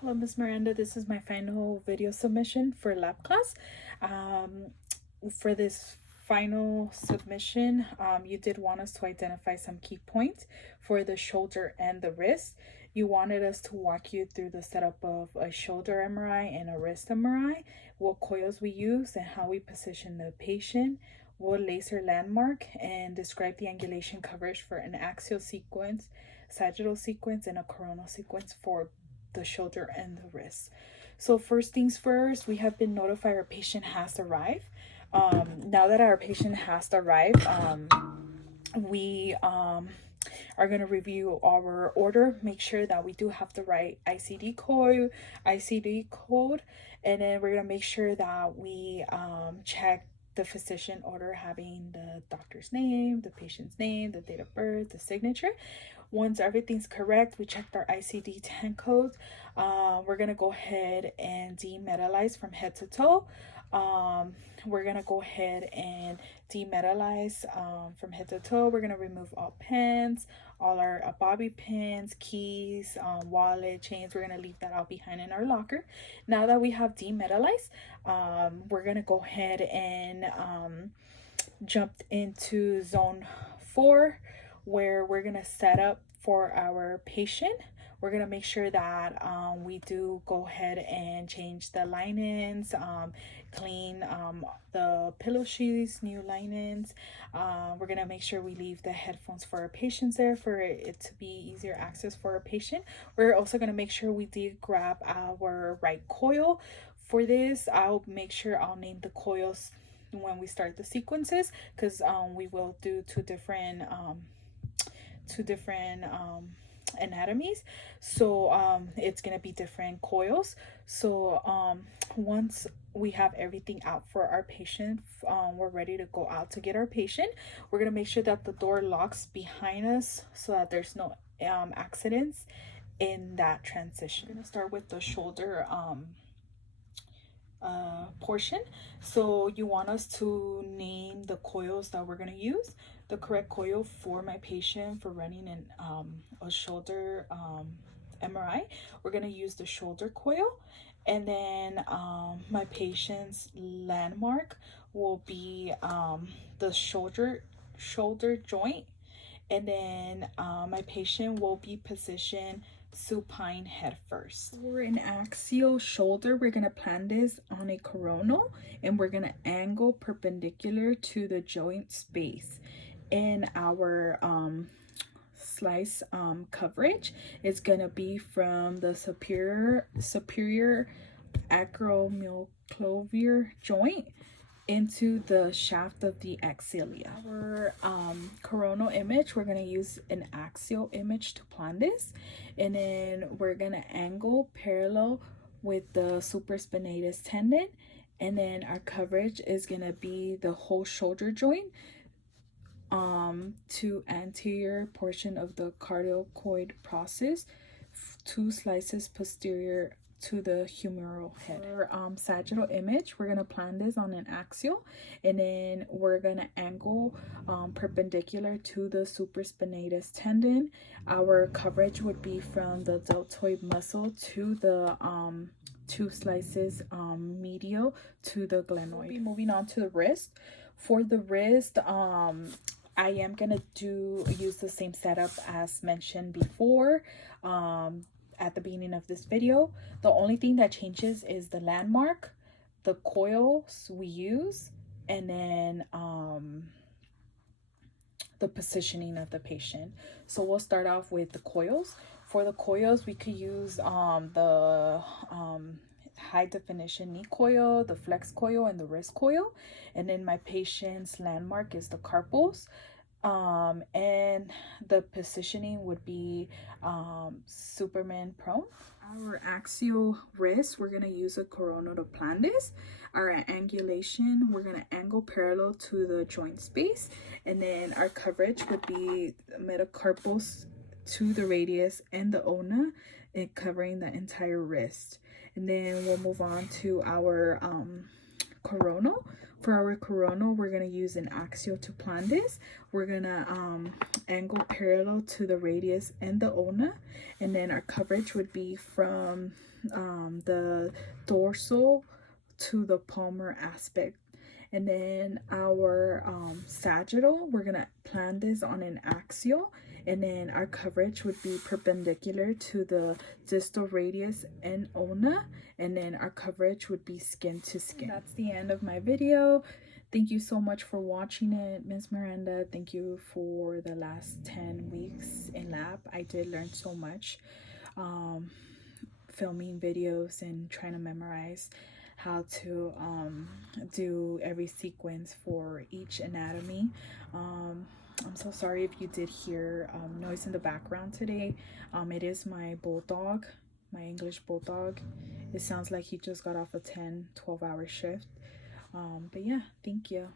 Hello, Miss Miranda. This is my final video submission for lab class. For this final submission, you did want us to identify some key points for the shoulder and the wrist. You wanted us to walk you through the setup of a shoulder MRI and a wrist MRI, what coils we use, and how we position the patient, what laser landmark, and describe the angulation coverage for an axial sequence, sagittal sequence, and a coronal sequence for the shoulder and the wrist. So first things first, we have been notified our patient has arrived. Now that our patient has arrived, we are going to review our order, make sure that we do have the right ICD code, and then we're going to make sure that we check the physician order having the doctor's name, the patient's name, the date of birth, the signature. Once everything's correct, we checked our ICD-10 codes. We're gonna go ahead and demetallize from head to toe. We're gonna go ahead and demetallize from head to toe. We're gonna remove all pens, all our bobby pins, keys, wallet, chains. We're gonna leave that all behind in our locker. Now that we have demetallized, we're gonna go ahead and jump into zone 4, where we're gonna set up for our patient. We're gonna make sure that we do go ahead and change the linens, clean the pillow sheets, new linens. We're gonna make sure we leave the headphones for our patients there for it to be easier access for our patient. We're also gonna make sure we did grab our right coil. For this, I'll make sure I'll name the coils when we start the sequences, because we will do two different anatomies, so it's gonna be different coils. So once we have everything out for our patient, we're ready to go out to get our patient. We're gonna make sure that the door locks behind us so that there's no accidents in that transition. We're gonna start with the shoulder portion. So you want us to name the coils that we're going to use. The correct coil for my patient for running a shoulder MRI, we're going to use the shoulder coil. And then my patient's landmark will be the shoulder joint. And then my patient will be positioned supine head first. For an axial shoulder, we're going to plan this on a coronal, and we're going to angle perpendicular to the joint space. And our slice coverage is going to be from the superior acromioclavier joint into the shaft of the axillae. Our coronal image, we're going to use an axial image to plan this, and then we're going to angle parallel with the supraspinatus tendon, and then our coverage is going to be the whole shoulder joint to anterior portion of the cardiacoid process, 2 slices posterior to the humeral head. For sagittal image, we're going to plan this on an axial, and then we're going to angle perpendicular to the supraspinatus tendon. Our coverage would be from the deltoid muscle to the 2 slices medial to the glenoid. We'll be moving on to the wrist. For the wrist, I am gonna use the same setup as mentioned before at the beginning of this video. The only thing that changes is the landmark, the coils we use, and then the positioning of the patient. So we'll start off with the coils. For the coils, we could use the high definition knee coil, the flex coil, and the wrist coil. And then my patient's landmark is the carpals. And the positioning would be Superman prone. Our axial wrist, we're going to use a coronal to plan this. Our angulation, we're going to angle parallel to the joint space. And then our coverage would be metacarpals to the radius and the ulna, and covering the entire wrist. And then we'll move on to our coronal, For our coronal, we're going to use an axial to plan this. We're going to angle parallel to the radius and the ulna. And then our coverage would be from the dorsal to the palmar aspect. And then our sagittal, we're going to plan this on an axial. And then our coverage would be perpendicular to the distal radius and ulna. And then our coverage would be skin to skin. That's the end of my video. Thank you so much for watching it, Ms. Miranda. Thank you for the last 10 weeks in lab. I did learn so much filming videos and trying to memorize how to do every sequence for each anatomy. I'm so sorry if you did hear noise in the background today. It is my bulldog, my English bulldog. It sounds like he just got off a 10-12 hour shift. But yeah, thank you.